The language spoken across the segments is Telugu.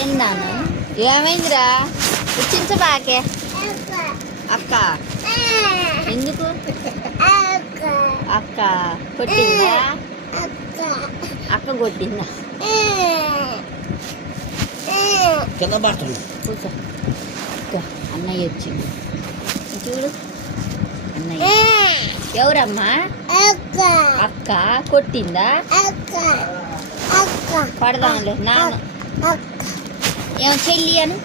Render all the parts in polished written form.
ఏందాను ఏమైందిరా కూర్చుంచబాకే అక్క ఎందుకు అక్క కొట్టిందా అక్క కొట్టిందా కింద పట్టండి కూర్చో అన్నయ్య వచ్చింది చూడు అన్నయ్య ఎవరమ్మా అక్క కొట్టిందా పడదాంలే నాన్న ఏమో చెల్లి అని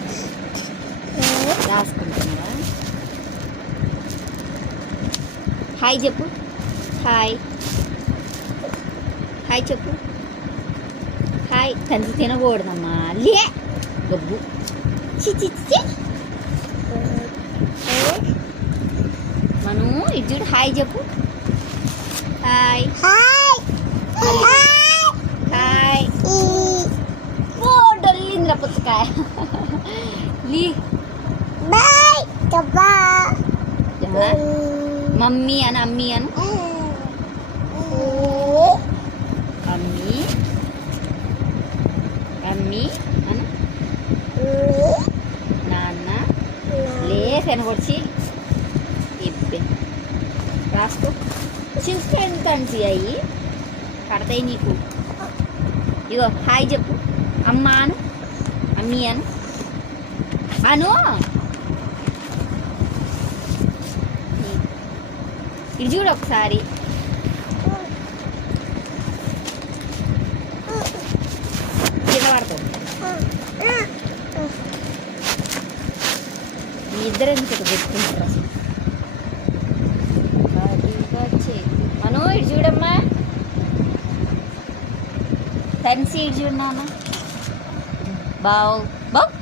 రాసుకుంటున్నావా హాయ్ చెప్పు హాయ్ హాయ్ చెప్పు హాయ్ తండ్రి తినకూడదమ్మా లే గబ్బు చిచి మనం ఇది చూడు హాయ్ చెప్పు హాయ్ హాయ్ ఓ డొల్లింద్ర పుచ్చకాయ లీ మమ్మీ అని అమ్మీ అను అమ్మీ అమ్మీ అను నాన్న లేకనకొచ్చి ఇప్పే రాసుకో చించుకెంతంటి అయ్యి పడతాయి నీకు ఇగో హాయ్ చెప్పు అమ్మ అను అమ్మీ అను అను ఇది చూడు ఒకసారి కింద పడుతుంది మీ ఇద్దరు ఎందుకు పెట్టుకుంటారు అసలు అను ఇటు చూడమ్మా తన్సి ఇటు చూడన్నా బావ్ బావ్